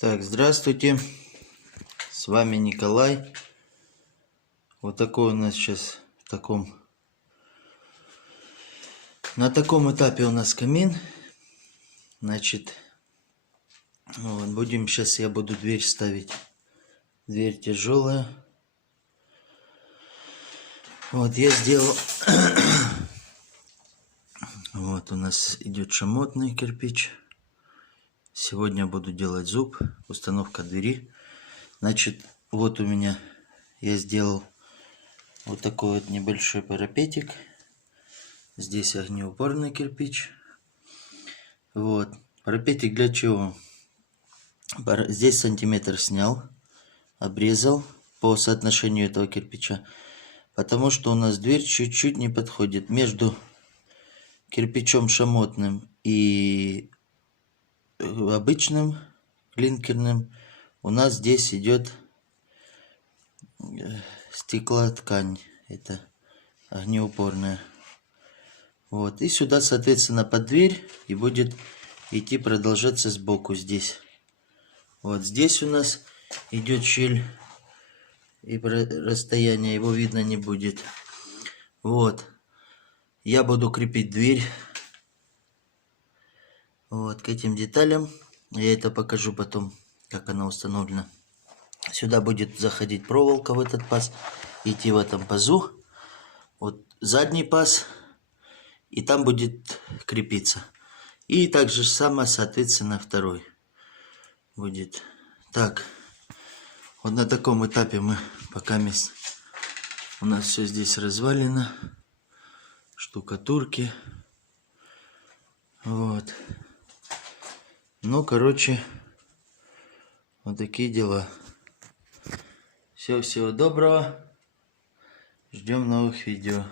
Так, здравствуйте, с вами Николай. Вот такой у нас сейчас на таком этапе у нас камин. Значит, вот, сейчас я буду дверь ставить. Дверь тяжелая. Вот я сделал. Вот у нас идет шамотный кирпич. Сегодня буду делать зуб, установка двери. Значит, вот у меня я сделал вот такой вот небольшой парапетик. Здесь огнеупорный кирпич. Вот. Парапетик для чего? Здесь сантиметр снял, обрезал по соотношению этого кирпича. Потому что у нас дверь чуть-чуть не подходит. Между кирпичом шамотным и обычным клинкерным у нас здесь идет стеклоткань. Это огнеупорная. Вот. И сюда, соответственно, под дверь и будет идти продолжаться сбоку здесь. Вот здесь у нас идет щель. И расстояние его видно не будет. Вот. Я буду крепить дверь. Вот к этим деталям. Я это покажу потом, как она установлена. Сюда будет заходить проволока в этот паз. Идти в этом пазу. Вот задний паз. И там будет крепиться. И также самое, соответственно, второй будет. Так. Вот на таком этапе мы пока у нас все здесь развалено. Штукатурки. Вот. Ну, короче, вот такие дела. Всего доброго. Ждем новых видео.